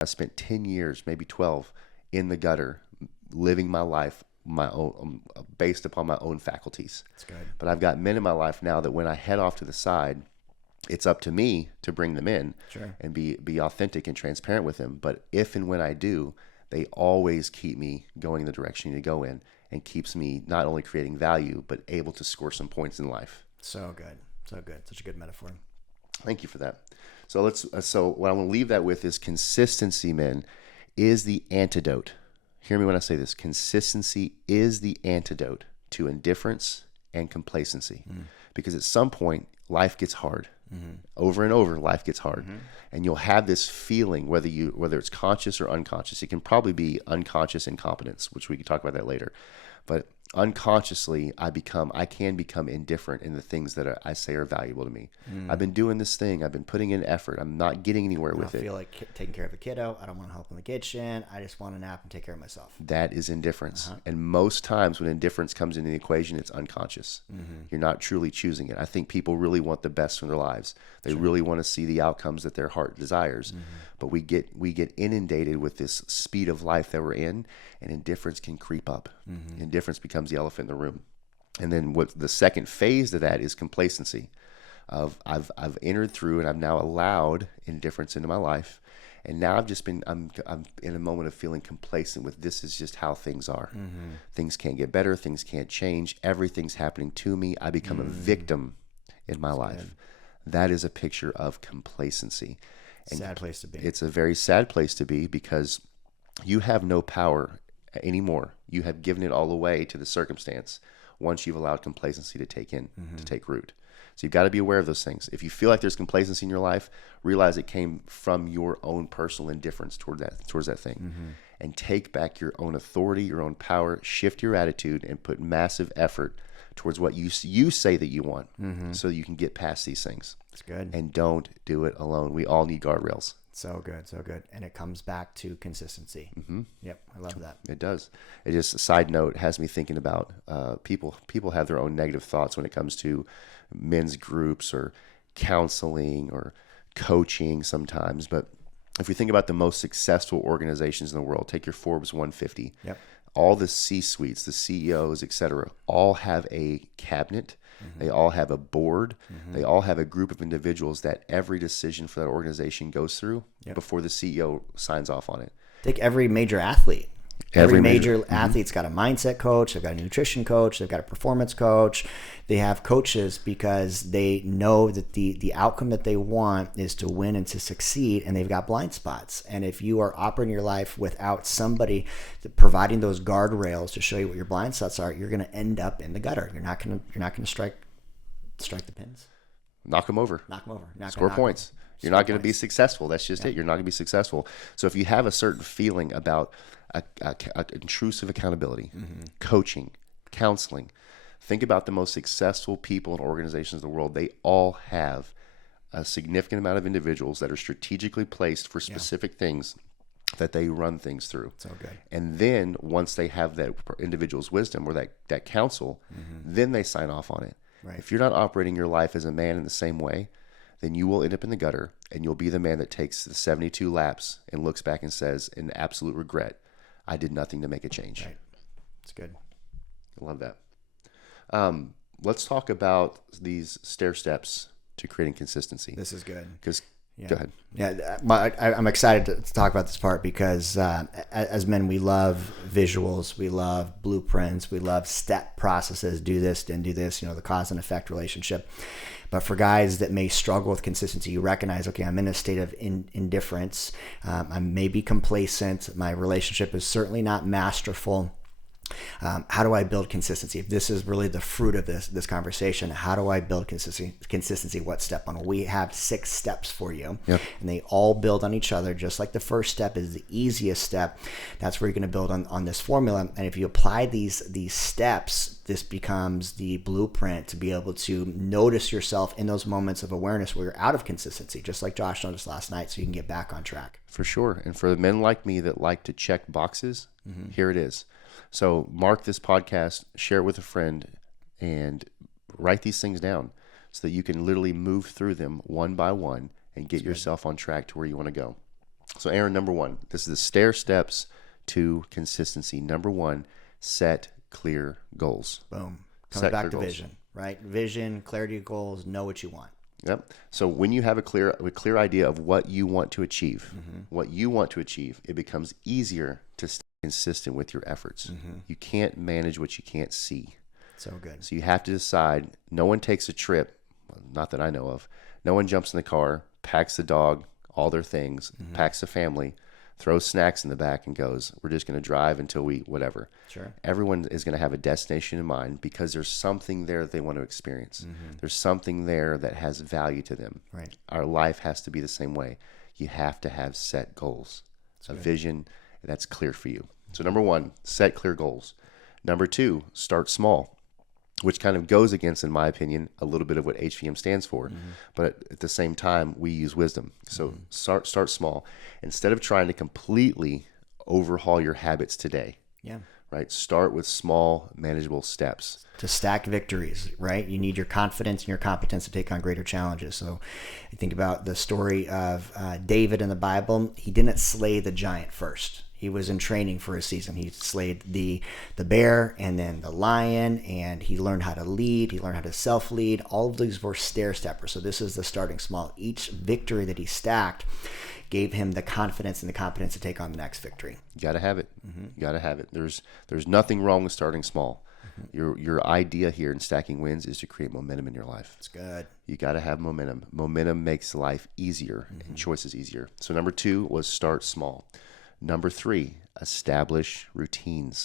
I spent 10 years, maybe 12, in the gutter, living my life my own based upon my own faculties. That's good. But I've got men in my life now that when I head off to the side, it's up to me to bring them in Sure. and be authentic and transparent with them. But if and when I do, they always keep me going the direction you need to go in, and keeps me not only creating value, but able to score some points in life. So good. So good. Such a good metaphor. Thank you for that. So so what I want to leave that with is consistency, men, is the antidote. Hear me when I say this. Consistency is the antidote to indifference and complacency. Because at some point, life gets hard. Over and over, life gets hard. And you'll have this feeling, whether it's conscious or unconscious. It can probably be unconscious incompetence, which we can talk about that later. But unconsciously, I can become indifferent in the things that I say are valuable to me. I've been doing this thing. I've been putting in effort. I'm not getting anywhere with it. I feel like taking care of the kiddo. I don't want to help in the kitchen. I just want to nap and take care of myself. That is indifference. And most times when indifference comes into the equation, it's unconscious. You're not truly choosing it. I think people really want the best from their lives. They really want to see the outcomes that their heart desires. But we get inundated with this speed of life that we're in, and indifference can creep up. Indifference becomes the elephant in the room. And then what the second phase to that is complacency. I've entered through, and I've now allowed indifference into my life, and now I'm in a moment of feeling complacent with this is just how things are. Things can't get better, things can't change, everything's happening to me. I become a victim in my life. That is a picture of complacency. And sad place to be. It's a very sad place to be, because you have no power anymore. You have given it all away to the circumstance once you've allowed complacency to take root. So you've got to be aware of those things. If you feel like there's complacency in your life, realize it came from your own personal indifference towards that thing. And take back your own authority, your own power, shift your attitude, and put massive effort towards what you say that you want, so that you can get past these things. That's good. And don't do it alone. We all need guardrails. So good, so good. And it comes back to consistency. Yep, I love that. It does. It just, a side note, has me thinking about people have their own negative thoughts when it comes to men's groups or counseling or coaching sometimes. But if you think about the most successful organizations in the world, take your Forbes 150. Yep. All the C-suites, the CEOs, et cetera, all have a cabinet. They all have a board. They all have a group of individuals that every decision for that organization goes through before the CEO signs off on it. Take every major athlete. Every major mm-hmm. athlete's got a mindset coach, they've got a nutrition coach, they've got a performance coach. They have coaches because they know that the outcome that they want is to win and to succeed, and they've got blind spots. And if you are operating your life without somebody providing those guardrails to show you what your blind spots are, you're going to end up in the gutter. You're not going to strike the pins. Knock them over. Score points. You're not going to be successful. That's just it. You're not going to be successful. So if you have a certain feeling about a intrusive accountability, coaching, counseling, think about the most successful people and organizations in the world. They all have a significant amount of individuals that are strategically placed for specific things that they run things through. So good. And then once they have that individual's wisdom or that counsel, then they sign off on it. Right. If you're not operating your life as a man in the same way, then you will end up in the gutter, and you'll be the man that takes the 72 laps and looks back and says, in absolute regret, I did nothing to make a change. Right. It's good. I love that. Let's talk about these stair steps to creating consistency. This is good. Go ahead. Yeah, I'm excited to talk about this part because as men, we love visuals, we love blueprints, we love step processes, do this, then do this, the cause and effect relationship. But for guys that may struggle with consistency, you recognize, okay, I'm in a state of indifference. I may be complacent. My relationship is certainly not masterful. How do I build consistency? If this is really the fruit of this conversation, how do I build consistency? What step on? We have 6 steps for you, and they all build on each other. Just like the first step is the easiest step, that's where you're going to build on this formula. And if you apply these steps, this becomes the blueprint to be able to notice yourself in those moments of awareness where you're out of consistency, just like Josh noticed last night, so you can get back on track. For sure. And for the men like me that like to check boxes, here it is. So mark this podcast, share it with a friend, and write these things down so that you can literally move through them one by one and get yourself on track to where you want to go. So Aaron, number one, this is the stair steps to consistency. Number one, set clear goals. Boom. Coming back to vision, right? Vision, clarity of goals, know what you want. Yep. So when you have a clear idea of what you want to achieve, it becomes easier to stay consistent with your efforts. You can't manage what you can't see. So good. So you have to decide. No one takes a trip, not that I know of. No one jumps in the car, packs the dog, all their things, packs the family, throws snacks in the back and goes, we're just going to drive until we whatever. Sure. Everyone is going to have a destination in mind because there's something there that they want to experience. There's something there that has value to them. Right. Our life has to be the same way. You have to have set goals, a vision that's clear for you. So number one, set clear goals. Number two, start small, which kind of goes against, in my opinion, a little bit of what HVM stands for. But at the same time, we use wisdom. So start small. Instead of trying to completely overhaul your habits today, right? Start with small, manageable steps. To stack victories, right? You need your confidence and your competence to take on greater challenges. So you think about the story of David in the Bible. He didn't slay the giant first. He was in training for a season. He slayed the bear and then the lion, and he learned how to lead. He learned how to self-lead. All of these were stair-steppers. So this is the starting small. Each victory that he stacked gave him the confidence and the competence to take on the next victory. You got to have it. You got to have it. There's nothing wrong with starting small. Your idea here in stacking wins is to create momentum in your life. That's good. You got to have momentum. Momentum makes life easier and choices easier. So number two was start small. Number three, establish routines.